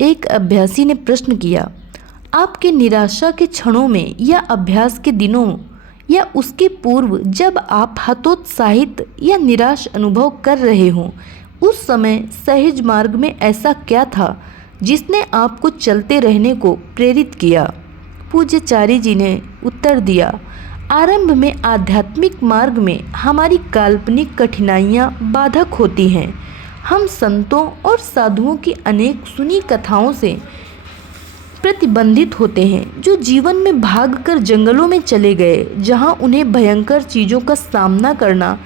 एक अभ्यासी ने प्रश्न किया, आपके निराशा के क्षणों में या अभ्यास के दिनों या उसके पूर्व जब आप हतोत्साहित या निराश अनुभव कर रहे हों, उस समय सहज मार्ग में ऐसा क्या था जिसने आपको चलते रहने को प्रेरित किया? पूज्यचार्य जी ने उत्तर दिया, आरंभ में आध्यात्मिक मार्ग में हमारी काल्पनिक कठिनाइयाँ बाधक होती हैं। हम संतों और साधुओं की अनेक सुनी कथाओं से प्रतिबंधित होते हैं, जो जीवन में भागकर जंगलों में चले गए, जहां उन्हें भयंकर चीज़ों का सामना करना,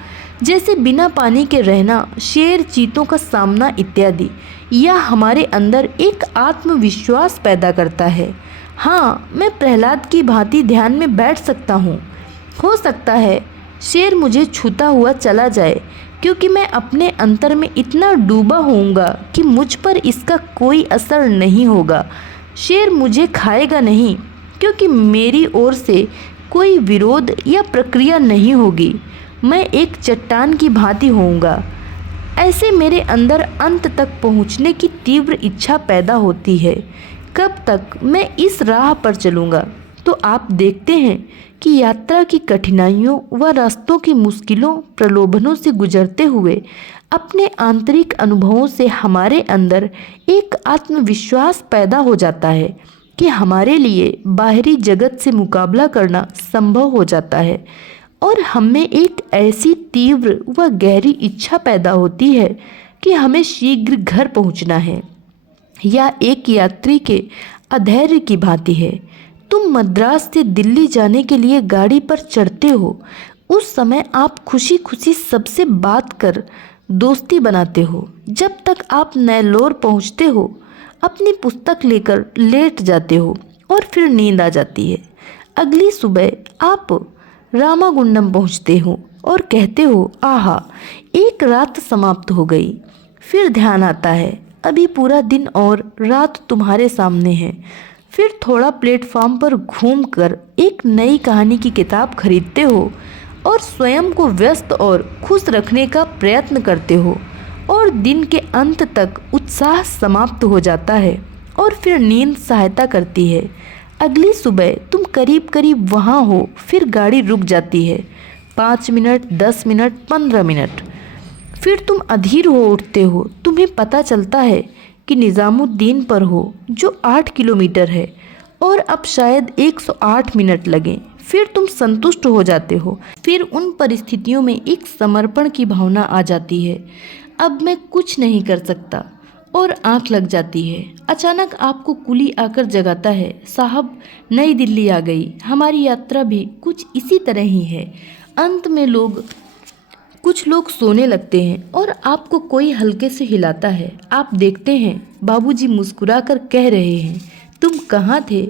जैसे बिना पानी के रहना, शेर चीतों का सामना इत्यादि, यह हमारे अंदर एक आत्मविश्वास पैदा करता है। हाँ, मैं प्रहलाद की भांति ध्यान में बैठ सकता हूँ। हो सकता है शेर मुझे छूता हुआ चला जाए, क्योंकि मैं अपने अंतर में इतना डूबा होऊंगा कि मुझ पर इसका कोई असर नहीं होगा। शेर मुझे खाएगा नहीं, क्योंकि मेरी ओर से कोई विरोध या प्रक्रिया नहीं होगी। मैं एक चट्टान की भांति होऊंगा। ऐसे मेरे अंदर अंत तक पहुंचने की तीव्र इच्छा पैदा होती है। कब तक मैं इस राह पर चलूँगा? तो आप देखते हैं कि यात्रा की कठिनाइयों व रास्तों की मुश्किलों प्रलोभनों से गुजरते हुए अपने आंतरिक अनुभवों से हमारे अंदर एक आत्मविश्वास पैदा हो जाता है कि हमारे लिए बाहरी जगत से मुकाबला करना संभव हो जाता है, और हमें एक ऐसी तीव्र व गहरी इच्छा पैदा होती है कि हमें शीघ्र घर पहुंचना है। यह एक यात्री के अधैर्य की भांति है। तुम मद्रास से दिल्ली जाने के लिए गाड़ी पर चढ़ते हो, उस समय आप खुशी खुशी सबसे बात कर दोस्ती बनाते हो। जब तक आप नेल्लोर पहुंचते हो, अपनी पुस्तक लेकर लेट जाते हो और फिर नींद आ जाती है। अगली सुबह आप रामागुंडम पहुंचते हो और कहते हो, आहा, एक रात समाप्त हो गई। फिर ध्यान आता है, अभी पूरा दिन और रात तुम्हारे सामने है। फिर थोड़ा प्लेटफॉर्म पर घूमकर एक नई कहानी की किताब खरीदते हो और स्वयं को व्यस्त और खुश रखने का प्रयत्न करते हो, और दिन के अंत तक उत्साह समाप्त हो जाता है और फिर नींद सहायता करती है। अगली सुबह तुम करीब करीब वहाँ हो, फिर गाड़ी रुक जाती है। 5 मिनट, 10 मिनट, 15 मिनट, फिर तुम अधीर हो उठते हो। तुम्हें पता चलता है कि निज़ामुद्दीन पर हो, जो 8 किलोमीटर है, और अब शायद 108 मिनट लगें। फिर तुम संतुष्ट हो जाते हो। फिर उन परिस्थितियों में एक समर्पण की भावना आ जाती है, अब मैं कुछ नहीं कर सकता, और आंख लग जाती है। अचानक आपको कुली आकर जगाता है, साहब, नई दिल्ली आ गई। हमारी यात्रा भी कुछ इसी तरह ही है। अंत में कुछ लोग सोने लगते हैं और आपको कोई हल्के से हिलाता है। आप देखते हैं बाबूजी मुस्कुराकर कह रहे हैं, तुम कहाँ थे?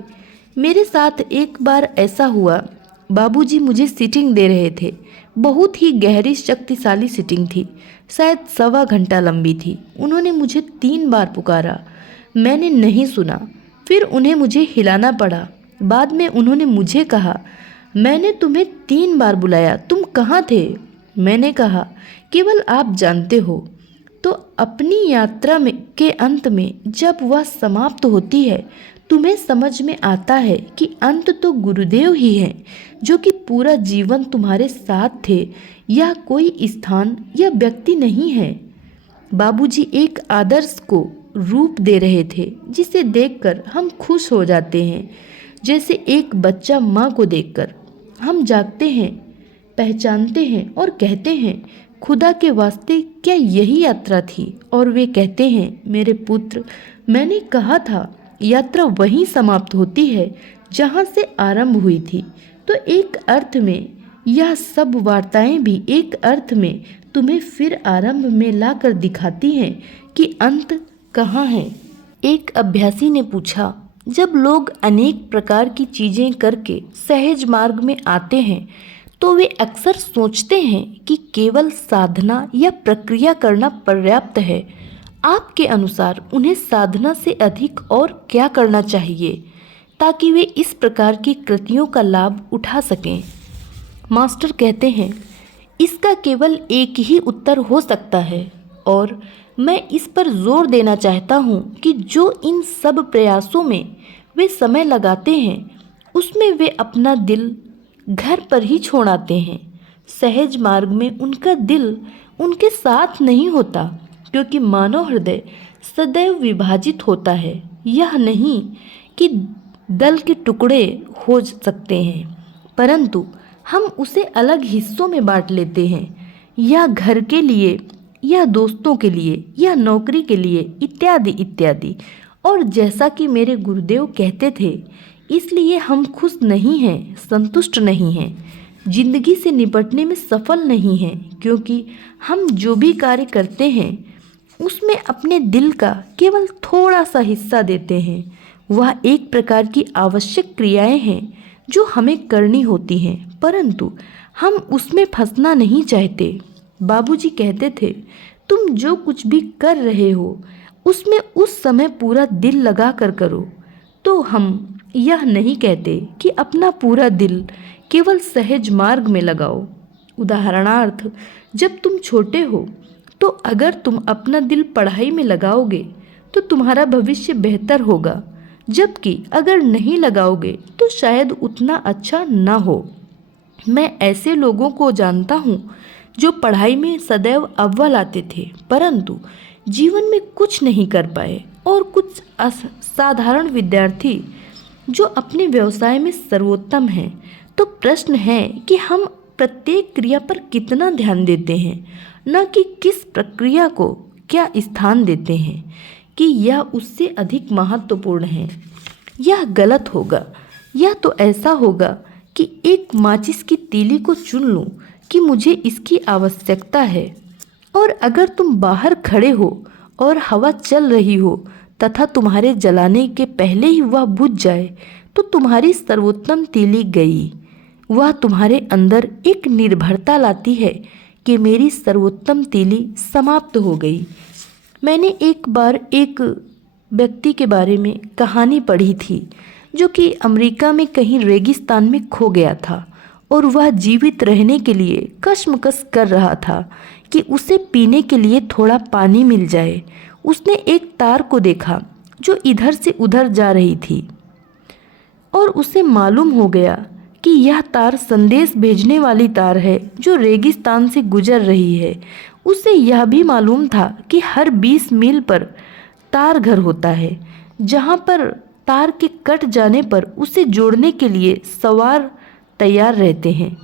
मेरे साथ एक बार ऐसा हुआ। बाबूजी मुझे सीटिंग दे रहे थे। बहुत ही गहरी शक्तिशाली सीटिंग थी, शायद 1.25 घंटा लंबी थी। उन्होंने मुझे 3 बार पुकारा, मैंने नहीं सुना। फिर उन्हें मुझे हिलाना पड़ा। बाद में उन्होंने मुझे कहा, मैंने तुम्हें 3 बार बुलाया, तुम कहाँ थे? मैंने कहा, केवल आप जानते हो। तो अपनी यात्रा के अंत में जब वह समाप्त होती है, तुम्हें समझ में आता है कि अंत तो गुरुदेव ही हैं, जो कि पूरा जीवन तुम्हारे साथ थे। यह कोई स्थान या व्यक्ति नहीं है। बाबूजी एक आदर्श को रूप दे रहे थे, जिसे देखकर हम खुश हो जाते हैं, जैसे एक बच्चा माँ को देखकर। हम जागते हैं, पहचानते हैं और कहते हैं, खुदा के वास्ते क्या यही यात्रा थी? और वे कहते हैं, मेरे पुत्र, मैंने कहा था यात्रा वहीं समाप्त होती है जहाँ से आरंभ हुई थी। तो एक अर्थ में यह सब वार्ताएं भी एक अर्थ में तुम्हें फिर आरंभ में लाकर दिखाती हैं कि अंत कहाँ है। एक अभ्यासी ने पूछा, जब लोग अनेक प्रकार की चीज़ें करके सहज मार्ग में आते हैं, तो वे अक्सर सोचते हैं कि केवल साधना या प्रक्रिया करना पर्याप्त है। आपके अनुसार उन्हें साधना से अधिक और क्या करना चाहिए ताकि वे इस प्रकार की कृतियों का लाभ उठा सकें? मास्टर कहते हैं, इसका केवल एक ही उत्तर हो सकता है, और मैं इस पर जोर देना चाहता हूँ कि जो इन सब प्रयासों में वे समय लगाते हैं उसमें वे अपना दिल घर पर ही छोड़ आते हैं। सहज मार्ग में उनका दिल उनके साथ नहीं होता, क्योंकि मानव हृदय सदैव विभाजित होता है। यह नहीं कि दल के टुकड़े हो सकते हैं, परंतु हम उसे अलग हिस्सों में बांट लेते हैं, या घर के लिए, या दोस्तों के लिए, या नौकरी के लिए, इत्यादि इत्यादि। और जैसा कि मेरे गुरुदेव कहते थे, इसलिए हम खुश नहीं हैं, संतुष्ट नहीं हैं, जिंदगी से निपटने में सफल नहीं हैं, क्योंकि हम जो भी कार्य करते हैं उसमें अपने दिल का केवल थोड़ा सा हिस्सा देते हैं। वह एक प्रकार की आवश्यक क्रियाएं हैं जो हमें करनी होती हैं, परंतु हम उसमें फंसना नहीं चाहते। बाबूजी कहते थे, तुम जो कुछ भी कर रहे हो उसमें उस समय पूरा दिल लगा कर करो। तो हम यह नहीं कहते कि अपना पूरा दिल केवल सहज मार्ग में लगाओ। उदाहरणार्थ, जब तुम छोटे हो तो अगर तुम अपना दिल पढ़ाई में लगाओगे तो तुम्हारा भविष्य बेहतर होगा, जबकि अगर नहीं लगाओगे तो शायद उतना अच्छा ना हो। मैं ऐसे लोगों को जानता हूँ जो पढ़ाई में सदैव अव्वल आते थे, परंतु जीवन में कुछ नहीं कर पाए, और कुछ असाधारण विद्यार्थी जो अपने व्यवसाय में सर्वोत्तम हैं। तो प्रश्न है कि हम प्रत्येक क्रिया पर कितना ध्यान देते हैं, न कि किस प्रक्रिया को क्या स्थान देते हैं कि यह उससे अधिक महत्वपूर्ण है। यह गलत होगा। यह तो ऐसा होगा कि एक माचिस की तीली को चुन लूं कि मुझे इसकी आवश्यकता है, और अगर तुम बाहर खड़े हो और हवा चल रही हो तथा तुम्हारे जलाने के पहले ही वह बुझ जाए तो तुम्हारी सर्वोत्तम तीली गई। वह तुम्हारे अंदर एक निर्भरता लाती है कि मेरी सर्वोत्तम तीली समाप्त हो गई। मैंने एक बार एक व्यक्ति के बारे में कहानी पढ़ी थी जो कि अमेरिका में कहीं रेगिस्तान में खो गया था, और वह जीवित रहने के लिए कशमकश कर रहा था कि उसे पीने के लिए थोड़ा पानी मिल जाए। उसने एक तार को देखा जो इधर से उधर जा रही थी, और उसे मालूम हो गया कि यह तार संदेश भेजने वाली तार है जो रेगिस्तान से गुजर रही है। उसे यह भी मालूम था कि हर 20 मील पर तार घर होता है, जहाँ पर तार के कट जाने पर उसे जोड़ने के लिए सवार तैयार रहते हैं।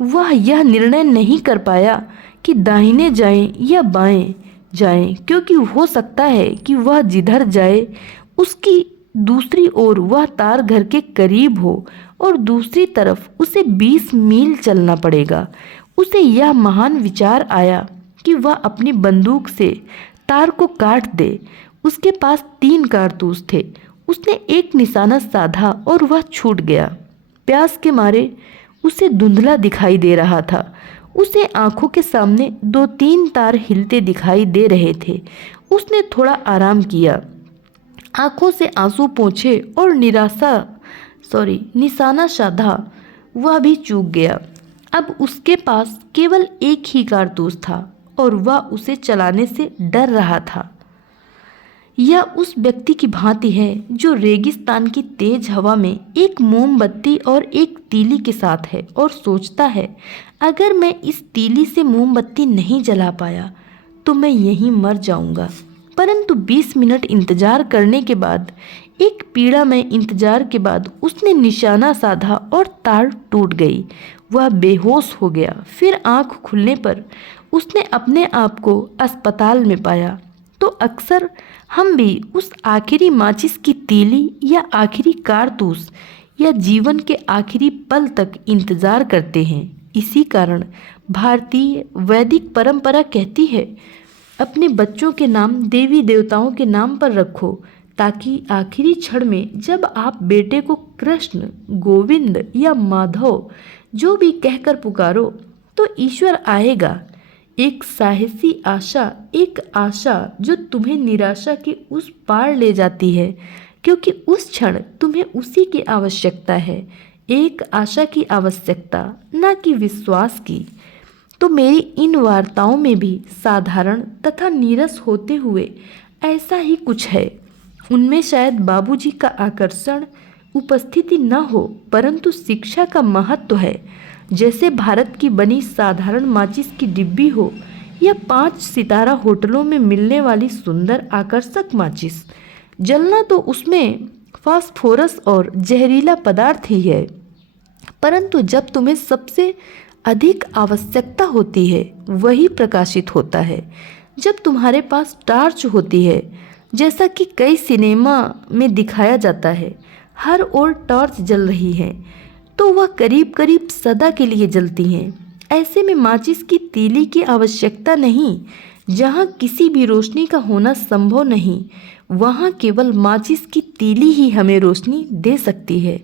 वह यह निर्णय नहीं कर पाया कि दाहिने जाएं या बाएं जाएं, क्योंकि हो सकता है कि वह जिधर जाए उसकी दूसरी ओर वह तार घर के करीब हो, और दूसरी तरफ उसे 20 मील चलना पड़ेगा। उसे यह महान विचार आया कि वह अपनी बंदूक से तार को काट दे। उसके पास 3 कारतूस थे। उसने एक निशाना साधा और वह छूट गया। प्यास के मारे उसे धुंधला दिखाई दे रहा था। उसे आंखों के सामने 2-3 तार हिलते दिखाई दे रहे थे। उसने थोड़ा आराम किया, आंखों से आंसू पोंछे और निशाना साधा। वह भी चूक गया। अब उसके पास केवल एक ही कारतूस था और वह उसे चलाने से डर रहा था। यह उस व्यक्ति की भांति है जो रेगिस्तान की तेज हवा में एक मोमबत्ती और एक तीली के साथ है और सोचता है, अगर मैं इस तीली से मोमबत्ती नहीं जला पाया तो मैं यहीं मर जाऊंगा। परंतु 20 मिनट इंतजार करने के बाद, एक पीड़ामय इंतजार के बाद उसने निशाना साधा और तार टूट गई। वह बेहोश हो गया। फिर आंख खुलने पर उसने अपने आप को अस्पताल में पाया। तो अक्सर हम भी उस आखिरी माचिस की तीली या आखिरी कारतूस या जीवन के आखिरी पल तक इंतजार करते हैं। इसी कारण भारतीय वैदिक परंपरा कहती है, अपने बच्चों के नाम देवी देवताओं के नाम पर रखो, ताकि आखिरी क्षण में जब आप बेटे को कृष्ण, गोविंद या माधव जो भी कहकर पुकारो तो ईश्वर आएगा। एक साहसी आशा, एक आशा जो तुम्हें निराशा के उस पार ले जाती है, क्योंकि उस क्षण तुम्हें उसी की आवश्यकता है। एक आशा की आवश्यकता, ना कि विश्वास की। तो मेरी इन वार्ताओं में भी साधारण तथा नीरस होते हुए ऐसा ही कुछ है। उनमें शायद बाबूजी का आकर्षण उपस्थिति न हो, परंतु शिक्षा का महत्व है। जैसे भारत की बनी साधारण माचिस की डिब्बी हो या 5 सितारा होटलों में मिलने वाली सुंदर आकर्षक माचिस, जलना तो उसमें फास्फोरस और जहरीला पदार्थ ही है। परंतु जब तुम्हें सबसे अधिक आवश्यकता होती है वही प्रकाशित होता है। जब तुम्हारे पास टार्च होती है, जैसा कि कई सिनेमा में दिखाया जाता है, हर ओर टॉर्च जल रही है, तो वह करीब करीब सदा के लिए जलती हैं। ऐसे में माचिस की तीली की आवश्यकता नहीं। जहाँ किसी भी रोशनी का होना संभव नहीं, वहाँ केवल माचिस की तीली ही हमें रोशनी दे सकती है।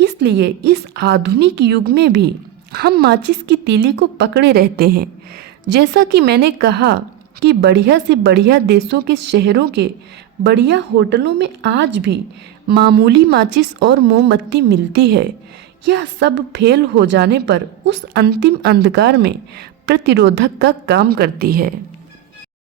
इसलिए इस आधुनिक युग में भी हम माचिस की तीली को पकड़े रहते हैं। जैसा कि मैंने कहा कि बढ़िया से बढ़िया देशों के शहरों के बढ़िया होटलों में आज भी मामूली माचिस और मोमबत्ती मिलती है। यह सब फेल हो जाने पर उस अंतिम अंधकार में प्रतिरोधक का काम करती है।